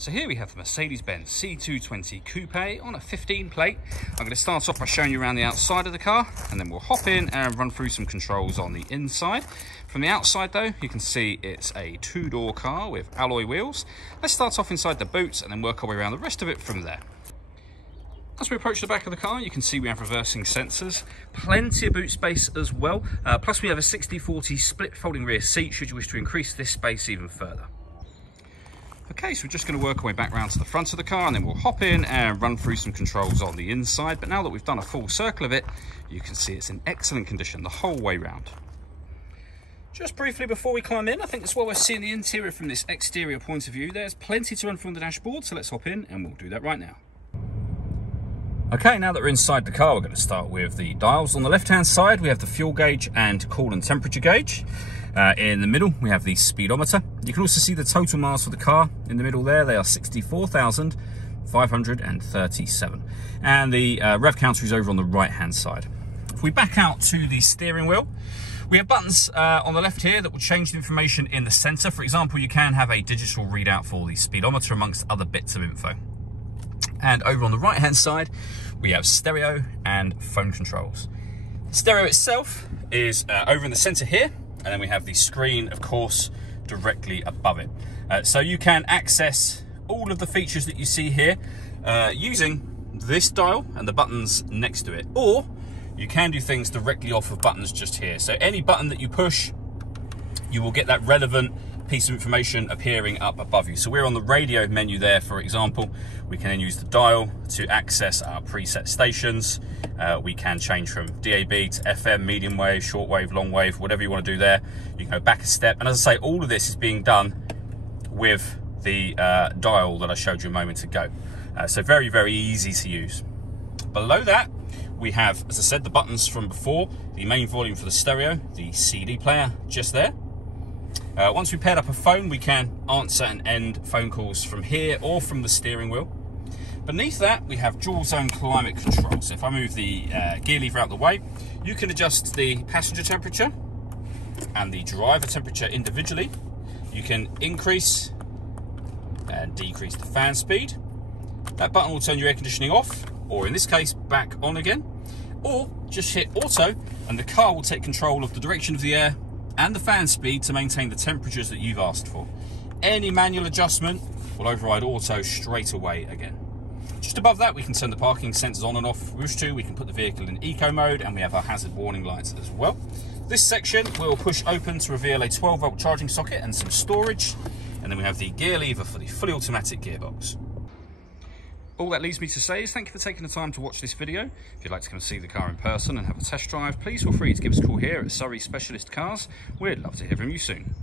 So here we have the Mercedes-Benz C220 Coupe on a 15 plate. I'm going to start off by showing you around the outside of the car, and then we'll hop in and run through some controls on the inside. From the outside though, you can see it's a two-door car with alloy wheels. Let's start off inside the boot and then work our way around the rest of it from there. As we approach the back of the car, you can see we have reversing sensors, plenty of boot space as well, plus we have a 60/40 split folding rear seat should you wish to increase this space even further. Okay, so we're just going to work our way back round to the front of the car and then we'll hop in and run through some controls on the inside. But now that we've done a full circle of it, you can see it's in excellent condition the whole way round. Just briefly before we climb in, I think that's why we're seeing the interior from this exterior point of view. There's plenty to run through on the dashboard, so let's hop in and we'll do that right now. Okay, now that we're inside the car, we're going to start with the dials. On the left-hand side, we have the fuel gauge and coolant temperature gauge. In the middle, we have the speedometer. You can also see the total miles for the car. In the middle there, they are 64,537. And the rev counter is over on the right-hand side. If we back out to the steering wheel, we have buttons on the left here that will change the information in the center. For example, you can have a digital readout for the speedometer amongst other bits of info. And over on the right hand side, we have stereo and phone controls. The stereo itself is over in the center here, and then we have the screen, of course, directly above it. So you can access all of the features that you see here using this dial and the buttons next to it, or you can do things directly off of buttons just here. So any button that you push, you will get that relevant piece of information appearing up above you. So we're on the radio menu there, for example. We can then use the dial to access our preset stations. We can change from DAB to FM, medium wave, short wave, long wave, whatever you want to do there. You can go back a step. And as I say, all of this is being done with the dial that I showed you a moment ago. So very, very easy to use. Below that, we have, as I said, the buttons from before, the main volume for the stereo, the CD player just there. Once we've paired up a phone, we can answer and end phone calls from here or from the steering wheel. Beneath that, we have dual zone climate control. So if I move the gear lever out the way, you can adjust the passenger temperature and the driver temperature individually. You can increase and decrease the fan speed. That button will turn your air conditioning off, or in this case, back on again. Or just hit auto and the car will take control of the direction of the air and the fan speed to maintain the temperatures that you've asked for. Any manual adjustment will override auto straight away again. Just above that, we can turn the parking sensors on and off if we wish to. We can put the vehicle in eco mode, and we have our hazard warning lights as well. This section will push open to reveal a 12-volt charging socket and some storage. And then we have the gear lever for the fully automatic gearbox. All that leaves me to say is thank you for taking the time to watch this video. If you'd like to come and see the car in person and have a test drive, please feel free to give us a call here at Surrey Specialist Cars. We'd love to hear from you soon.